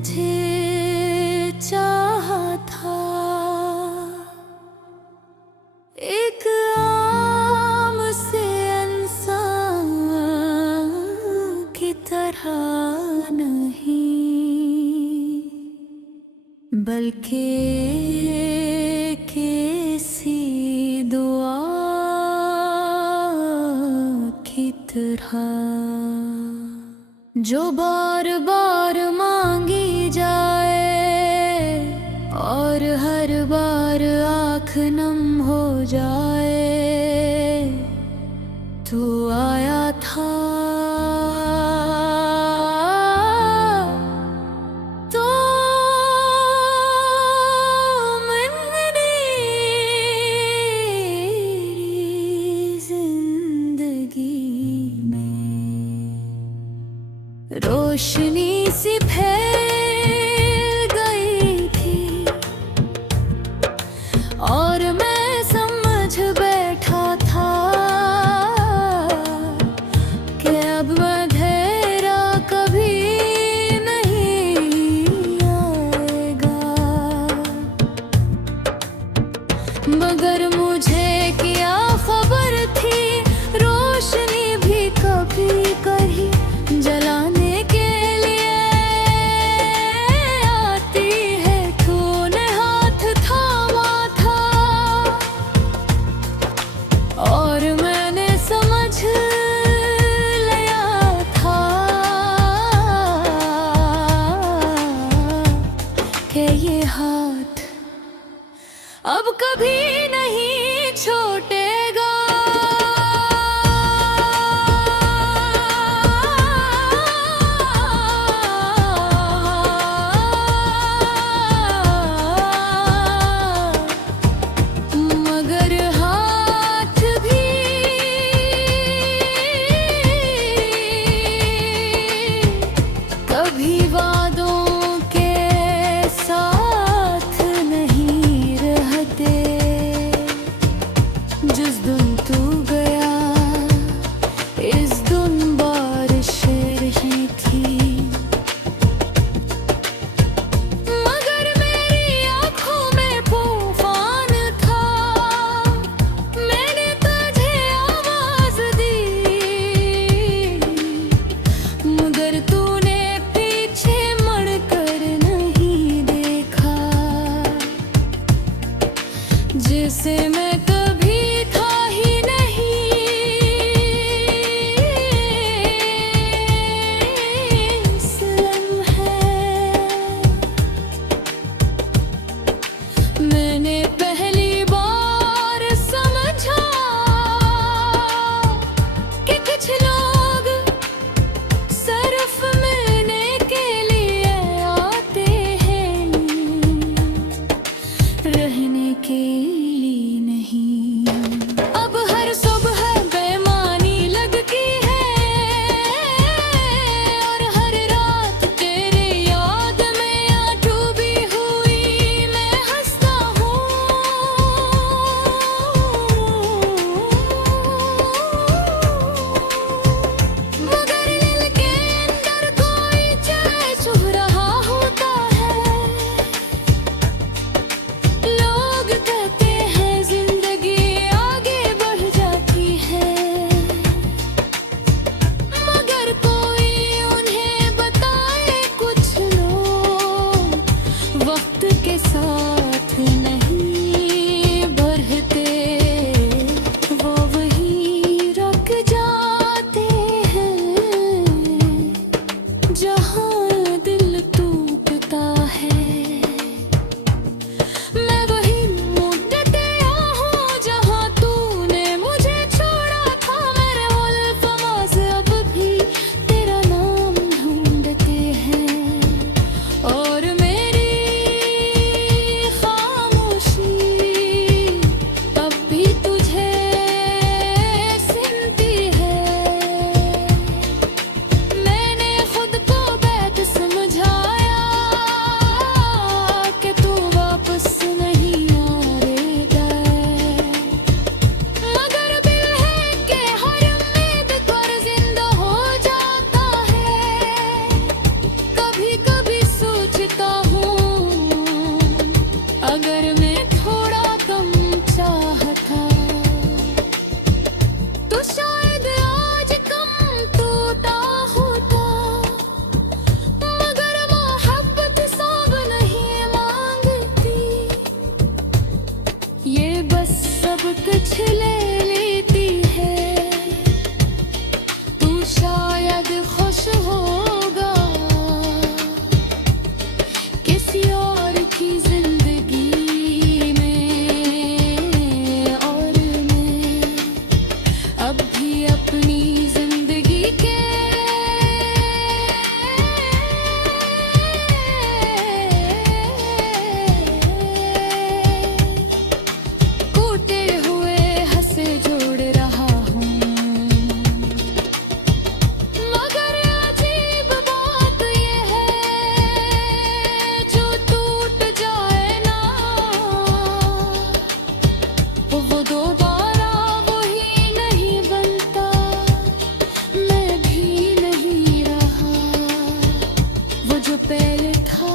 तुझे चाहा था, एक आम से इंसान की तरह नहीं, बल्कि किसी दुआ की तरह जो बार बार मांगी जाए और हर बार आँख नम हो जाए। तू आया था तो मेरी जिंदगी रोशनी सी फैल गई थी और मैं समझ बैठा था कि अब अंधेरा कभी नहीं आएगा, मगर मुझे क्या खबर थी रोशनी भी कभी कभी जलाने ये हाथ अब कभी नहीं छूटेगा। मगर हाथ भी कभी वादों जिस दिन तू गया इस दिन बारिशें रही थी, मगर मेरी आँखों में तूफान था। मैंने तुझे आवाज दी मगर तूने पीछे जो पहले था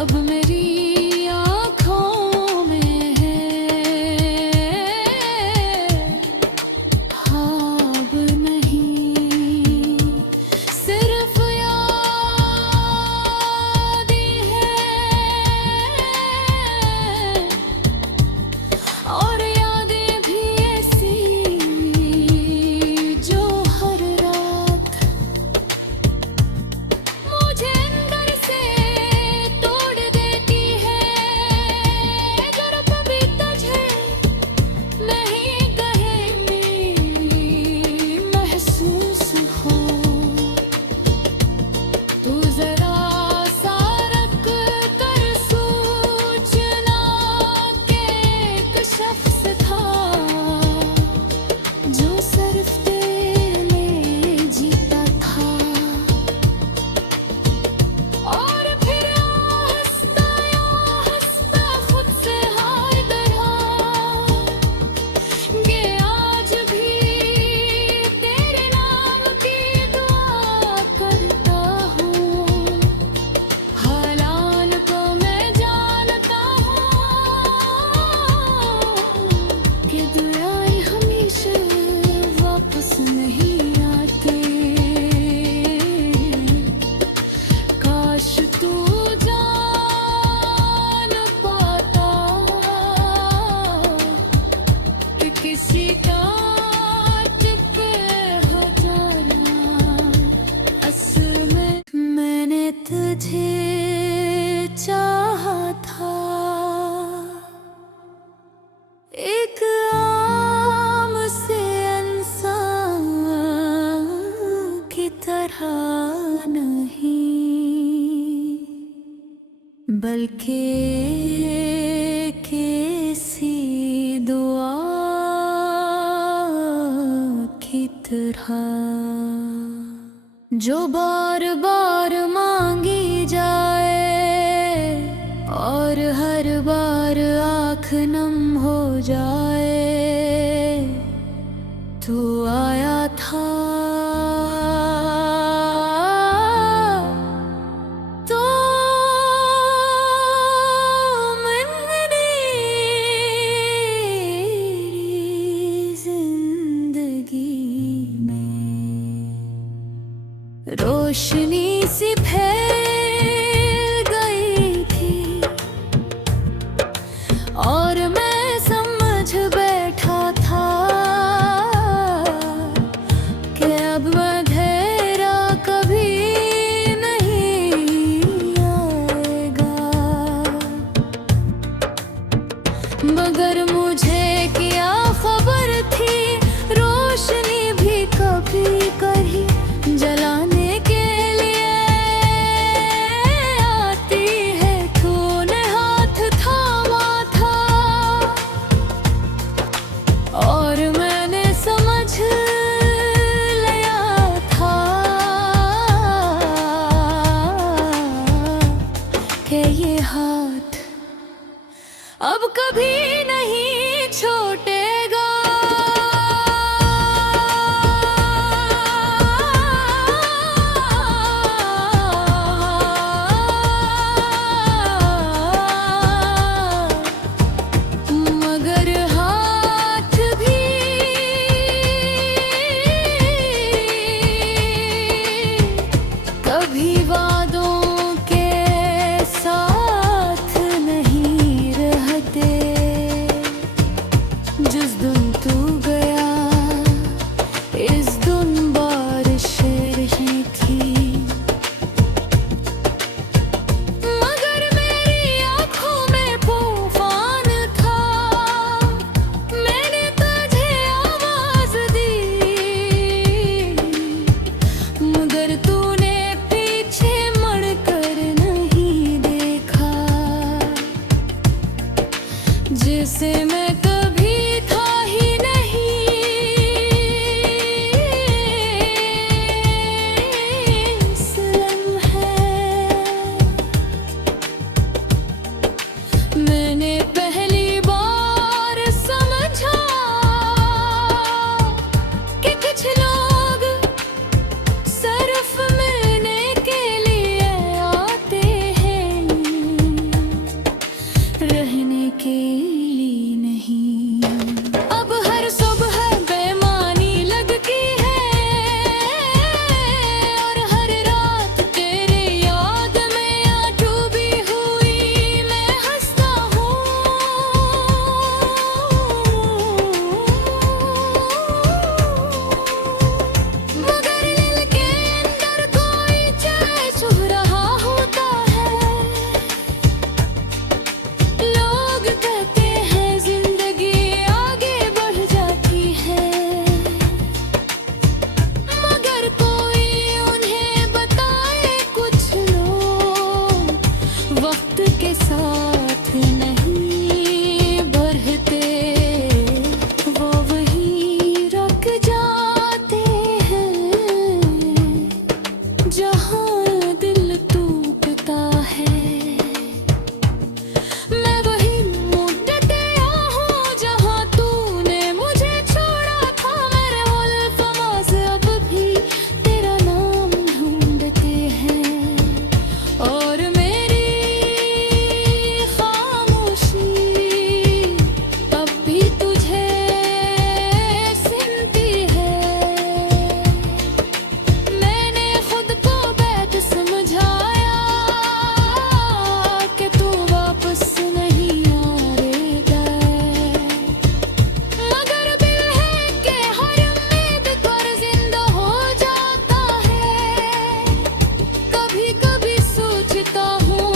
अब मेरी आँखों में है, ख्वाब नहीं सिर्फ याद ही है, और यादें भी ऐसी जो हर रात मुझे अंदर से तोड़ देती है, जरा कभी तुझे नहीं कहीं महसूस हो तू जरा सा रख कर सूचना के एक शख्स था जो सिर्फ तेरे लिए जीता था, और फिर हंसता खुद से हार गया कि आज भी तेरे नाम की दुआ करता हूँ, हालान को मैं जानता हूँ कि दुआएं हमेशा वापस नहीं आती, काश तू जान पाता कि किसी का चिपके हो जाना असल में मैंने तुझे चाहा था एक आम से इंसान की तरह नहीं, बल्कि किसी दुआ की तरह जो बार बार मांगी जाए और हर बार आँख नम हो जाए, तू आया था तो मेरी जिंदगी में रोशनी सी फैल गई थी, और मैं समझ बैठा था कि अब अंधेरा कभी नहीं आएगा, मगर मुझे क्या खबर थी रोशनी भी कभी कभी जलाने के लिए आती है, तूने हाथ थामा था और मैंने समझ लिया था कि ये हाथ अब कभी नहीं छूटेगा। मगर हाथ भी कभी वादों के साथ नहीं रहते, जहाँ दिल टूटता है, मैं वही मुड़ के आहूँ जहाँ तूने मुझे छोड़ा था। मेरे अल्फाज अब भी तेरा नाम ढूंढते हैं, और मेरी खामोशी अब भी तुझे सुनती है। मैंने खुद को बैठ समझाया कि तू वापस नहीं आएगा, मगर दिल है कि हर उम्मीद कर जिंदा हो जाता है। कभी कभी सोचता हूँ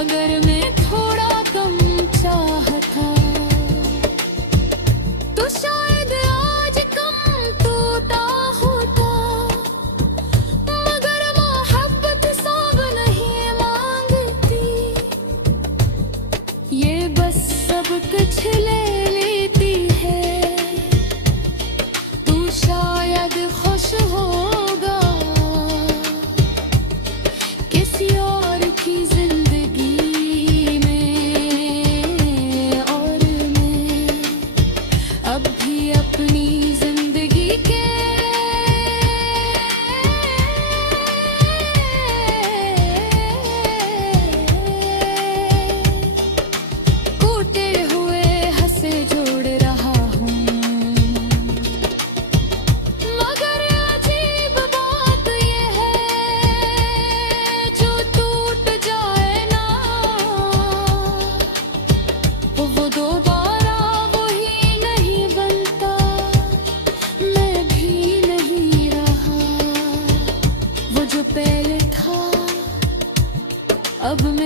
अगर मैं थोड़ा कम चाहता तो शायद आज कम टूटा होता, मगर मोहब्बत सब नहीं मांगती, ये बस सब कुछ ले लेती है। तू शायद खुश होगा किसी और की जिंदगी में, और मैं अब भी अपनी जिंदगी के टूटे हुए हंसे जोड़ रहा हूँ। मगर अजीब बात ये है, जो टूट जाए ना वो दोबारा वही नहीं बनता। मैं भी नहीं रहा वो जो पहले था, अब मैं